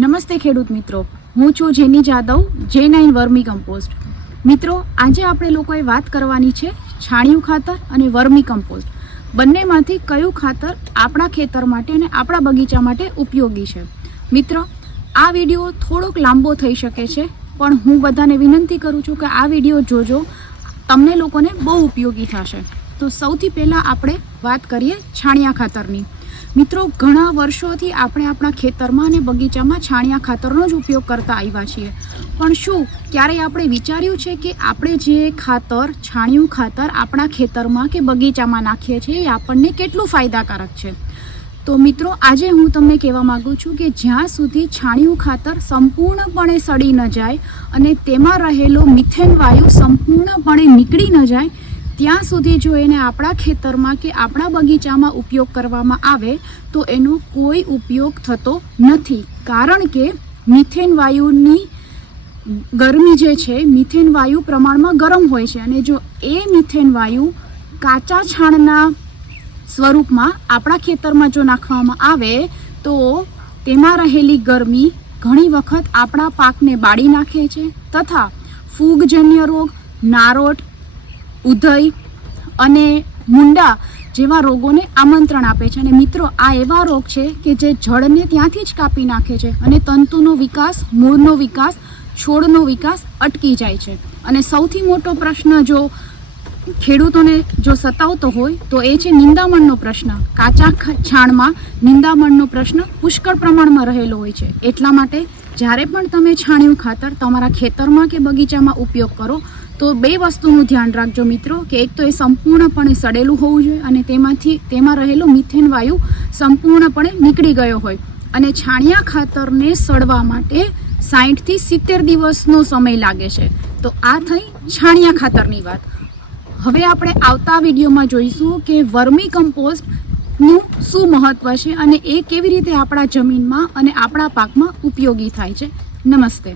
નમસ્તે ખેડૂત મિત્રો, હું છું જેની જાદવ, J9 વર્મી કમ્પોસ્ટ. મિત્રો, આજે આપણે લોકોએ વાત કરવાની છે છાણિયું ખાતર અને વર્મી કમ્પોસ્ટ. બંનેમાંથી કયું ખાતર આપણા ખેતર માટે અને આપણા બગીચા માટે ઉપયોગી છે. મિત્રો, આ વિડીયો થોડોક લાંબો થઈ શકે છે, પણ હું બધાને વિનંતી કરું છું કે આ વિડીયો જોજો, તમને લોકોને બહુ ઉપયોગી થશે. તો સૌથી પહેલાં આપણે વાત કરીએ છાણિયા ખાતરની. મિત્રો, ઘણા વર્ષોથી આપણે આપણા ખેતરમાં અને બગીચામાં છાણિયા ખાતરનો જ ઉપયોગ કરતા આવ્યા છીએ, પણ શું ક્યારેય આપણે વિચાર્યું છે કે આપણે જે ખાતર છાણિયું ખાતર આપણા ખેતરમાં કે બગીચામાં નાખીએ છીએ એ આપણને કેટલું ફાયદાકારક છે? તો મિત્રો, આજે હું તમને કહેવા માગું છું કે જ્યાં સુધી છાણિયું ખાતર સંપૂર્ણપણે સડી ન જાય અને તેમાં રહેલો મિથેન વાયુ સંપૂર્ણપણે નીકળી ન જાય, ત્યાં સુધી જો એને આપણા ખેતરમાં કે આપણા બગીચામાં ઉપયોગ કરવામાં આવે તો એનો કોઈ ઉપયોગ થતો નથી. કારણ કે મિથેન વાયુની ગરમી જે છે, મિથેન વાયુ પ્રમાણમાં ગરમ હોય છે, અને જો એ મિથેન વાયુ કાચા છાણના સ્વરૂપમાં આપણા ખેતરમાં જો નાખવામાં આવે તો તેમાં રહેલી ગરમી ઘણી વખત આપણા પાકને બાળી નાખે છે તથા ફૂગજન્ય રોગ, નારોટ, ઉધઈ અને મુંડા જેવા રોગોને આમંત્રણ આપે છે. અને મિત્રો, આ એવા રોગ છે કે જે જળને ત્યાંથી જ કાપી નાખે છે અને તંતુનો વિકાસ, મૂળનો વિકાસ, છોડનો વિકાસ અટકી જાય છે. અને સૌથી મોટો પ્રશ્ન જો ખેડૂતોને જો સતાવતો હોય તો એ છે નિંદામણનો પ્રશ્ન. કાચા છાણમાં નિંદામણનો પ્રશ્ન પુષ્કળ પ્રમાણમાં રહેલો હોય છે. એટલા માટે જ્યારે પણ તમે છાણિયું ખાતર તમારા ખેતરમાં કે બગીચામાં ઉપયોગ કરો તો બે વસ્તુનું ધ્યાન રાખજો મિત્રો, કે એક તો એ સંપૂર્ણપણે સડેલું હોવું જોઈએ અને તેમાં રહેલો મિથેન વાયુ સંપૂર્ણપણે નીકળી ગયો હોય. અને છાણિયા ખાતરને સડવા માટે 60 થી 70 દિવસનો સમય લાગે છે. તો આ થઈ છાણિયા ખાતરની વાત. હવે આપણે આવતા વિડીયોમાં જોઈશું કે વર્મી કમ્પોસ્ટનું શું મહત્ત્વ છે અને એ કેવી રીતે આપણા જમીનમાં અને આપણા પાકમાં ઉપયોગી થાય છે. નમસ્તે.